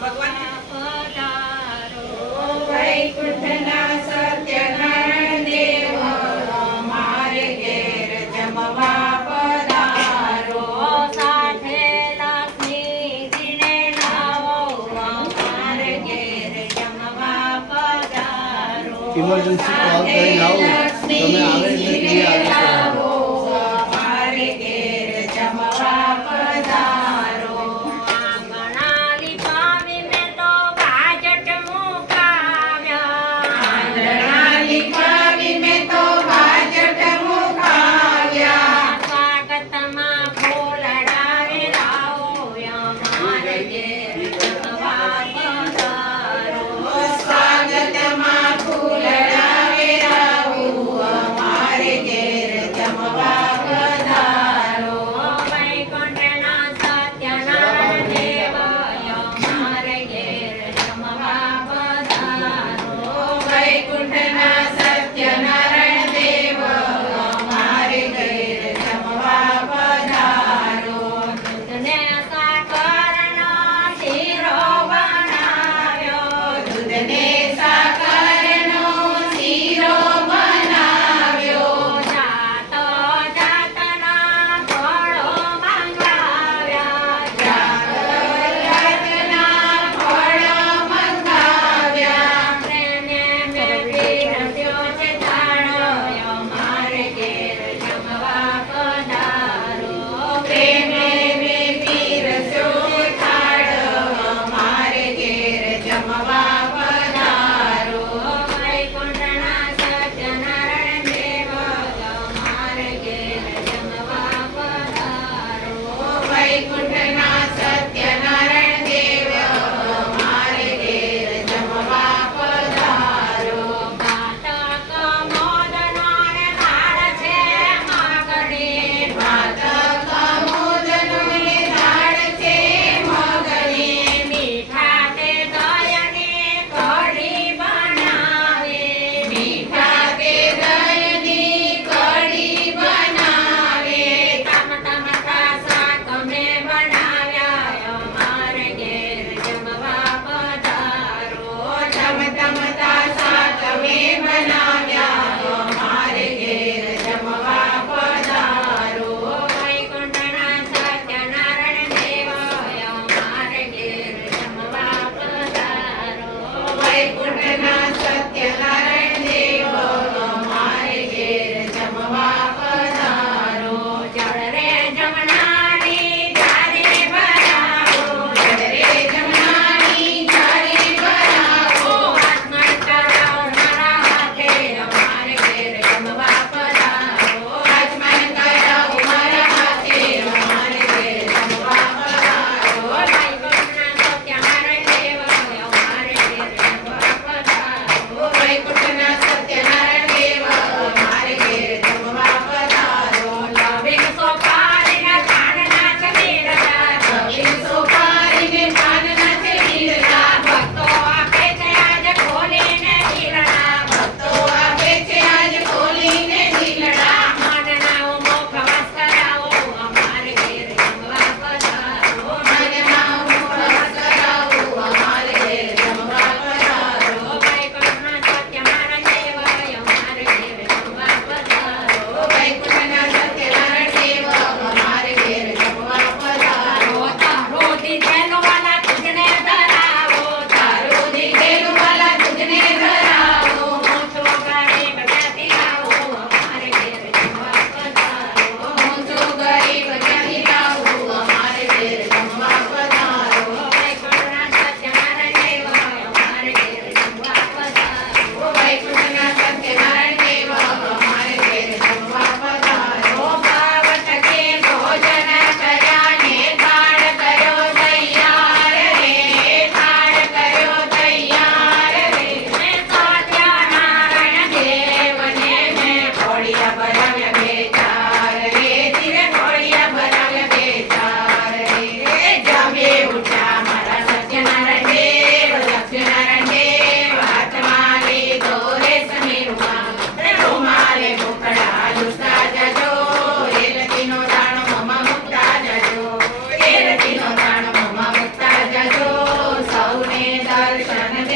ભગવાન વૈકુંઠના સત્યનારાયણ દેવ અમારે ઘેર જમવા પધારો. સાથે લક્ષ્મીજીને લાવો અમારે ઘેર જમવા પધારો. ઇમરજન્સી કોલ કરીને આવું તમે આવે એટલે જે આવી લાવો અમારે ઘેર જમવા પધારો. આંગણા લીપાવી મેં તો બાજટ મુકાવ્યા. આંગણા લીપાવી મેં તો બાજટ મુકાવ્યા. સ્વાગતમાં ફૂલડાવે લાવો અમારે ઘેર જમવા પધારો. સ્વાગતમાં ફૂલડાવે રાવું અમારે ઘેર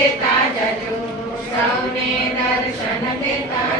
દેતા જજો સૌને દર્શન દેતા